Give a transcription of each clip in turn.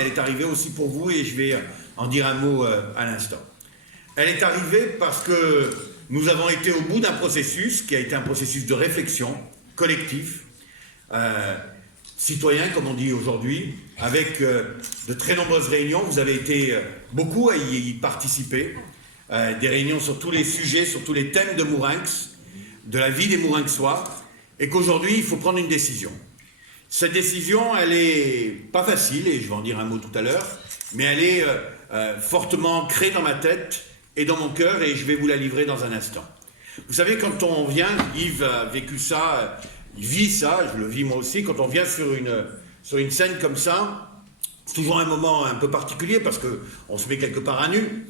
mais elle est arrivée aussi pour vous et je vais en dire un mot à l'instant. Elle est arrivée parce que nous avons été au bout d'un processus qui a été un processus de réflexion collectif, citoyen, comme on dit aujourd'hui, avec de très nombreuses réunions. Vous avez été beaucoup à y participer, des réunions sur tous les sujets, sur tous les thèmes de Mourinx, de la vie des Mourinxois, et qu'aujourd'hui, il faut prendre une décision. Cette décision, elle est pas facile, et je vais en dire un mot tout à l'heure, mais elle est fortement ancrée dans ma tête et dans mon cœur, et je vais vous la livrer dans un instant. Vous savez, quand on vient, Yves a vécu ça, il vit ça, je le vis moi aussi, quand on vient sur une scène comme ça, c'est toujours un moment un peu particulier, parce qu'on se met quelque part à nu.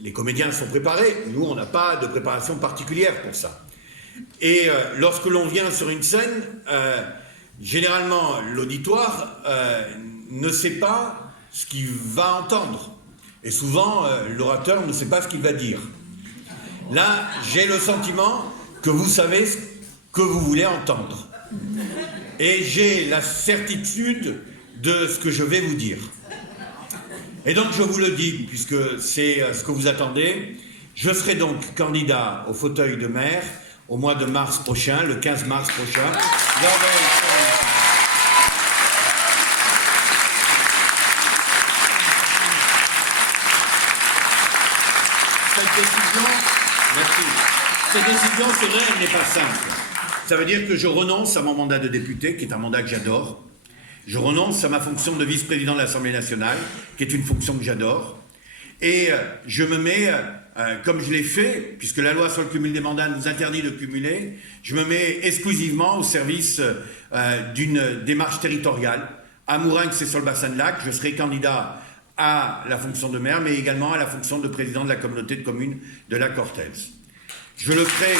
Les comédiens sont préparés, nous on n'a pas de préparation particulière pour ça. Et lorsque l'on vient sur une scène, généralement l'auditoire ne sait pas ce qu'il va entendre. Et souvent, l'orateur ne sait pas ce qu'il va dire. Là, j'ai le sentiment que vous savez ce que vous voulez entendre. Et j'ai la certitude de ce que je vais vous dire. Et donc, je vous le dis, puisque c'est ce que vous attendez, je serai donc candidat au fauteuil de maire au mois de mars prochain, le 15 mars prochain. Cette décision, c'est vrai, elle n'est pas simple. Ça veut dire que je renonce à mon mandat de député, qui est un mandat que j'adore. Je renonce à ma fonction de vice-président de l'Assemblée nationale, qui est une fonction que j'adore. Et je me mets, comme je l'ai fait, puisque la loi sur le cumul des mandats nous interdit de cumuler, je me mets exclusivement au service d'une démarche territoriale. À Mourinx et sur le bassin de Lac, je serai candidat à la fonction de maire, mais également à la fonction de président de la communauté de communes de la Cortèze. Je le ferai...